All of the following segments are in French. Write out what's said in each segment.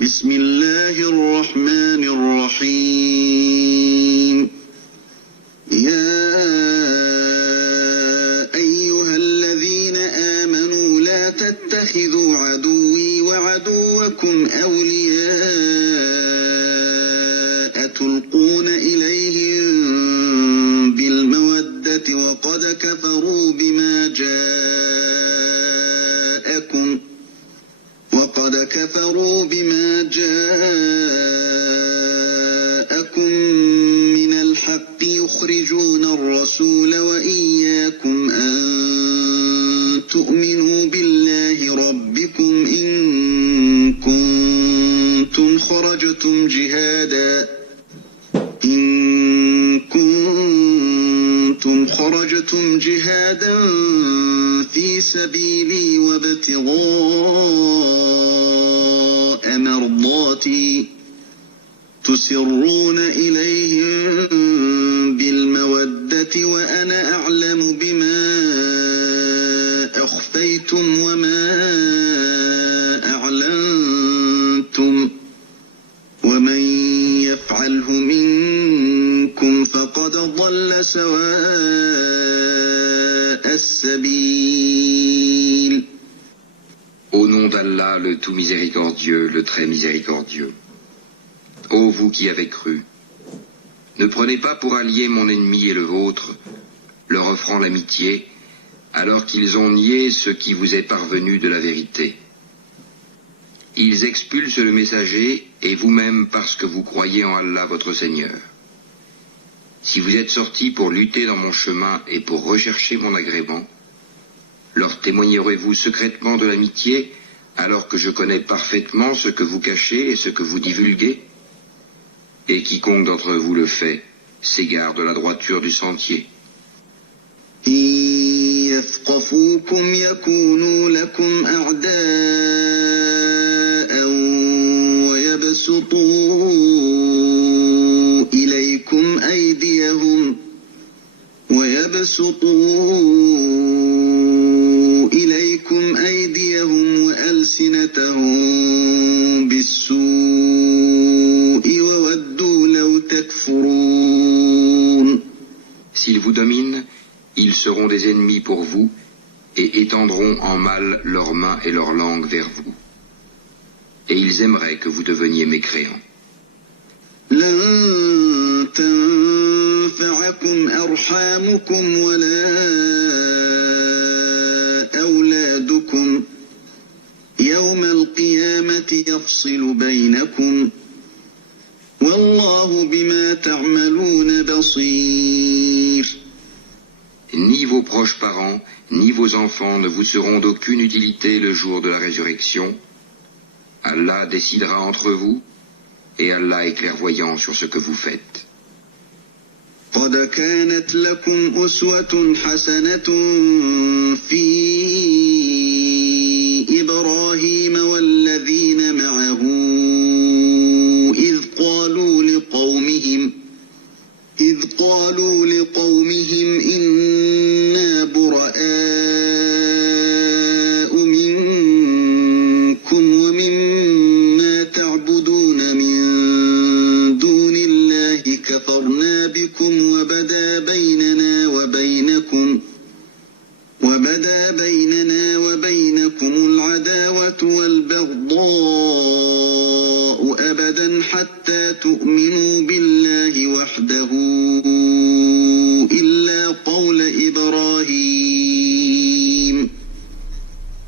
بسم الله الرحمن الرحيم يا أيها الذين آمنوا لا تتخذوا عدوي وعدوكم أولياء تلقون إليهم بالمودة وقد كفروا بما جاءكم من الحق يخرجون الرسول وإياكم أن تؤمنوا بالله ربكم إن كنتم خرجتم جهادا في سبيلي وابتغاء مرضاتي تسرون إليهم بالمودة وأنا أعلم بما أخفيتم وما أعلنتم ومن يفعله منكم فقد ضل سواء السبيل. Au nom d'Allah, le tout miséricordieux, le très miséricordieux. Ô vous qui avez cru, ne prenez pas pour allié mon ennemi et le vôtre, leur offrant l'amitié, alors qu'ils ont nié ce qui vous est parvenu de la vérité. Ils expulsent le messager, et vous-même parce que vous croyez en Allah votre Seigneur. Si vous êtes sortis pour lutter dans mon chemin et pour rechercher mon agrément, leur témoignerez-vous secrètement de l'amitié, alors que je connais parfaitement ce que vous cachez et ce que vous divulguez? Et quiconque d'entre vous le fait s'égare de la droiture du sentier. يثقفوكم يكونوا لكم أعداء ويبسطوا إليكم أيديهم وألسنتهم بالسوء وودوا لو تكفرون. S'ils vous dominent, ils seront des ennemis pour vous et étendront en mal leurs mains et leurs langues vers vous. Et ils aimeraient que vous deveniez mécréants. لن تنفعكم أرحامكم ولا أولادكم يوم القيامة يفصل بينكم والله بما تعملون بصير. Ni vos proches parents, ni vos enfants ne vous seront d'aucune utilité le jour de la résurrection. Allah décidera entre vous, et Allah est clairvoyant sur ce que vous faites. قد كانت لكم أسوة حسنة في إبراهيم والذين معه إذ قالوا لقومهم إنا براء منكم ومما تعبدون من دون الله كفرنا بكم وبدا بيننا وبينكم العداوة والبغضاء أبدا حتى تؤمنوا بالله وحده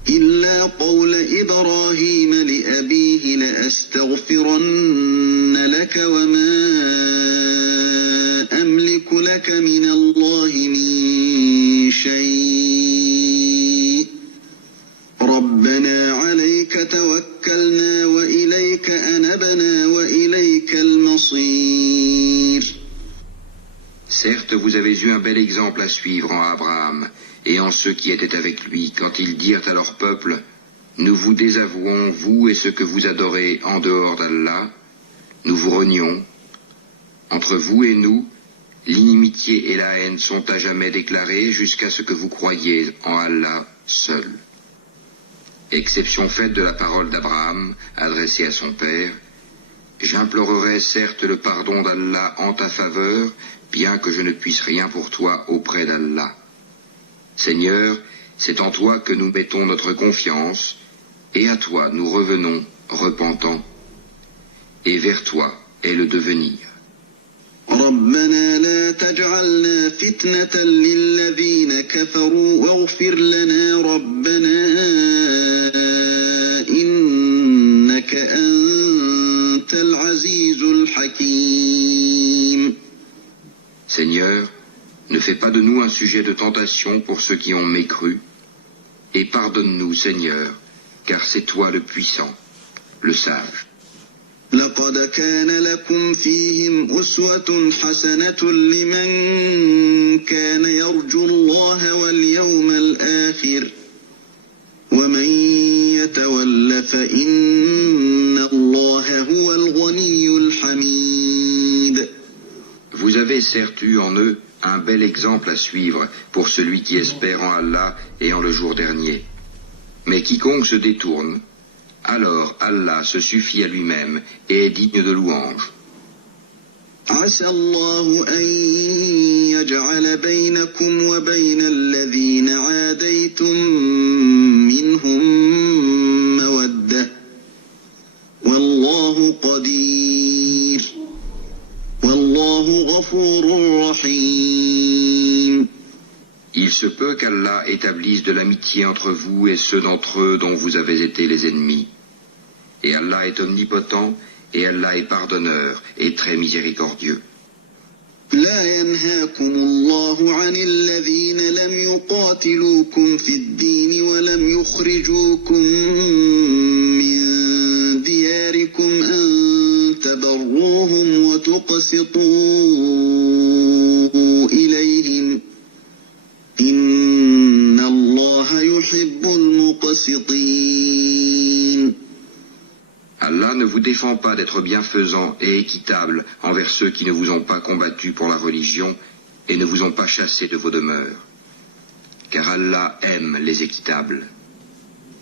إلا قول إبراهيم لأبيه لأستغفرن لك وما أملك لك من الله من شيء ربنا عليك توكلنا وإليك أنبنا وإليك المصير. Certes, vous avez eu un bel exemple à suivre en Abraham et en ceux qui étaient avec lui, quand ils dirent à leur peuple, « Nous vous désavouons, vous et ce que vous adorez en dehors d'Allah, nous vous renions. Entre vous et nous, l'inimitié et la haine sont à jamais déclarées jusqu'à ce que vous croyiez en Allah seul. » exception faite de la parole d'Abraham adressée à son père, j'implorerai certes le pardon d'Allah en ta faveur, bien que je ne puisse rien pour toi auprès d'Allah. Seigneur, c'est en toi que nous mettons notre confiance, et à toi nous revenons, repentants, et vers toi est le devenir. ربنا لا تجعلنا فتنة للذين كفروا واغفر لنا ربنا إنك أنت العزيز الحكيم. Seigneur, ne fais pas de nous un sujet de tentation pour ceux qui ont mécru, et pardonne-nous, Seigneur, car c'est toi le puissant, le sage. لقد كان لكم فيهم أسوة حسنة لمن كان يرجو الله واليوم الآخر ومن يتول فإن الله هو الغني الحميد. Vous avez certes eu en eux un bel exemple à suivre pour celui qui espère en Allah et en le jour dernier. Mais quiconque se détourne, alors Allah se suffit à lui-même et est digne de louange. عسى الله أن يجعل بينكم وبين الذين عاديتم منهم مودة والله قدير والله غفور رحيم. Il se peut qu'Allah établisse de l'amitié entre vous et ceux d'entre eux dont vous avez été les ennemis. Et Allah est omnipotent, et Allah est pardonneur et très miséricordieux. لا ينهاكم الله عن الذين لم يقاتلوكم في الدين ولم يخرجوكم من دياركم أن تبروهم وتقسطوا إليهم إن الله يحب المقسطين. Allah ne vous défend pas d'être bienfaisant et équitable envers ceux qui ne vous ont pas combattu pour la religion et ne vous ont pas chassé de vos demeures. Car Allah aime les équitables.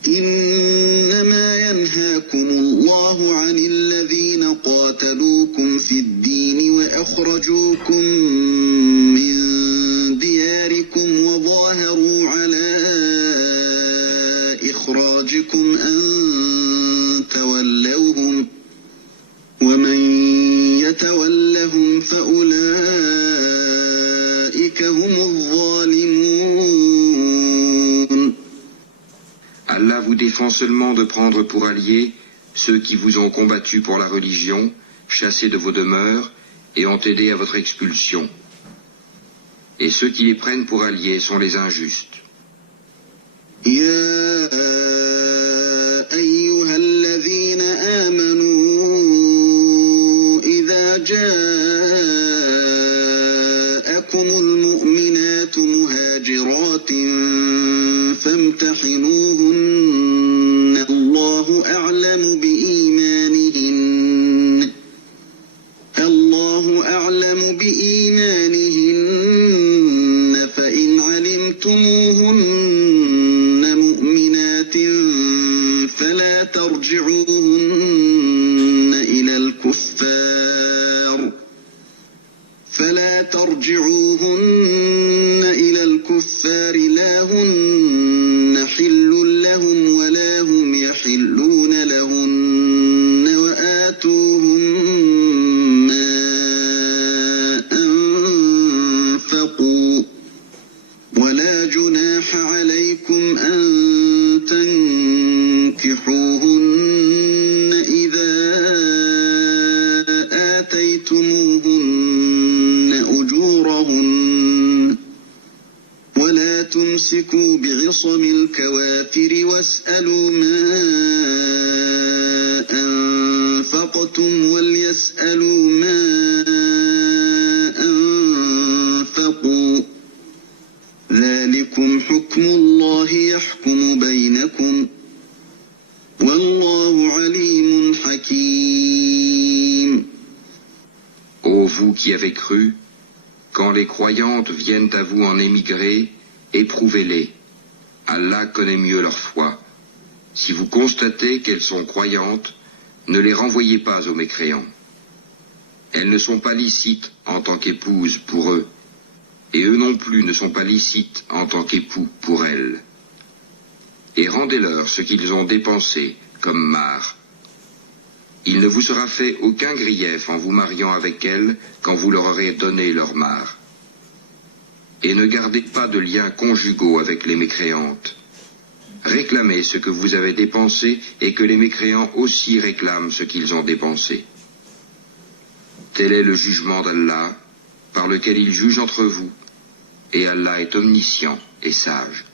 إنما ينهاكم الله عن الذين قاتلوكم في الدين وأخرجوكم من دياركم وظاهروا على إخراجكم أن تولوهم ومن يتولهم فأولئك هم الظالمون. Allah vous défend seulement de prendre pour alliés ceux qui vous ont combattu pour la religion, chassés de vos demeures et ont aidé à votre expulsion. Et ceux qui les prennent pour alliés sont les injustes. يا أيها الذين آمنوا إذا جاءكم المؤمنات مهاجرات فامتحنوهن الله أعلم بإيمانهن فإن علمتموهن مؤمنات فلا ترجعوهن إلى الكفار لا هن حل لهم ولا هم يحلون لهن وآتوهم ما أنفقوا ولا جناح عليكم أن تنكحوهن إذا آتيتموهن أجورهن ولا تمسكوا بعصم الكوافر واسألوا ما أنفقتم وليسألوا ما أنفقوا ذلكم حكم الله يحكم بينكم والله عليم حكيم. Ô vous qui avez cru, quand les croyantes viennent à vous en émigrer, éprouvez-les. Allah connaît mieux leur foi. Si vous constatez qu'elles sont croyantes, ne les renvoyez pas aux mécréants. Elles ne sont pas licites en tant qu'épouses pour eux, et eux non plus ne sont pas licites en tant qu'époux pour elles. Et rendez-leur ce qu'ils ont dépensé comme mare. Il ne vous sera fait aucun grief en vous mariant avec elles quand vous leur aurez donné leur mare. Et ne gardez pas de liens conjugaux avec les mécréantes. Réclamez ce que vous avez dépensé et que les mécréants aussi réclament ce qu'ils ont dépensé. Tel est le jugement d'Allah, par lequel il juge entre vous, et Allah est omniscient et sage.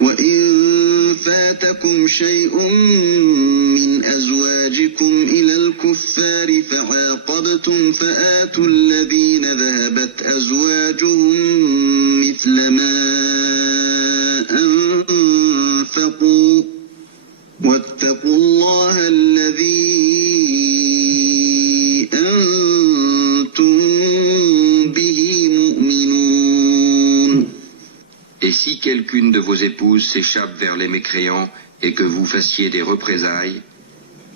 وإن فاتكم شيء من أزواجكم إلى الكفار فعاقبتم فآتوا الذين ذهبت أزواجهم مثل ما أنفقوا واتقوا الله الذي أنتم به مؤمنون. Et si quelqu'une de vos épouses s'échappe vers les mécréants et que vous fassiez des représailles,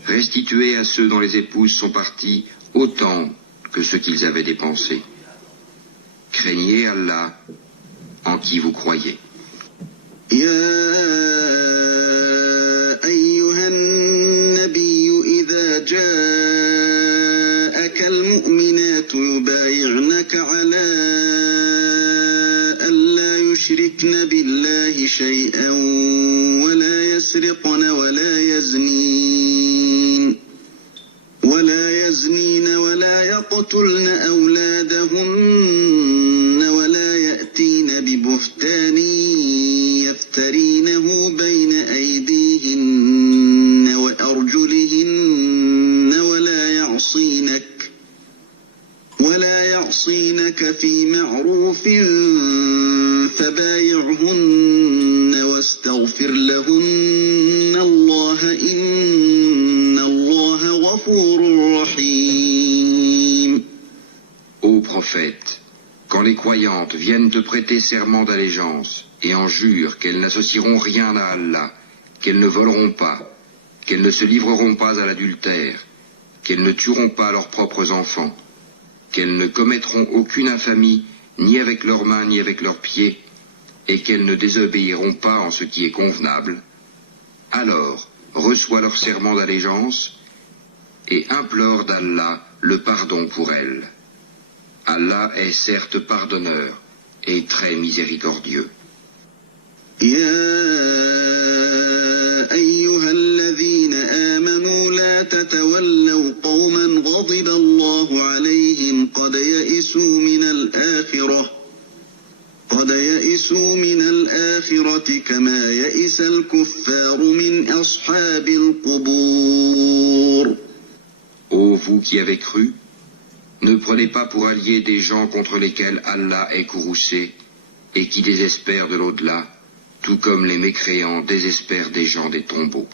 restituez à ceux dont les épouses sont parties autant que ce qu'ils avaient dépensé. Craignez Allah en qui vous croyez. يا أيها النبي إذا جاءك المؤمنات يبايعنك على ألا يشركن بالله شيئا ولا يسرقن ولا يزنين ولا يقتلن أولادهن ولا يأتين ببهتان يفترينه بين أيديهن وأرجلهن ولا يعصينك في معروف فبايعهن واستغفر لهن الله إن الله غفور رحيم. Ô prophète, quand les croyantes viennent te prêter serment d'allégeance et en jurent qu'elles n'associeront rien à Allah, qu'elles ne voleront pas, qu'elles ne se livreront pas à l'adultère, qu'elles ne tueront pas leurs propres enfants, qu'elles ne commettront aucune infamie ni avec leurs mains ni avec leurs pieds, et qu'elles ne désobéiront pas en ce qui est convenable, alors reçois leur serment d'allégeance et implore d'Allah le pardon pour elles. Allah est certes pardonneur et très miséricordieux. يا أيها الذين آمنوا لا تتولوا قوما غضب الله عليهم قد يئسوا من الآخرة كما يئس الكفار من أصحاب القبور. Ô vous qui avez cru, ne prenez pas pour alliés des gens contre lesquels Allah est courroucé et qui désespèrent de l'au-delà, tout comme les mécréants désespèrent des gens des tombeaux.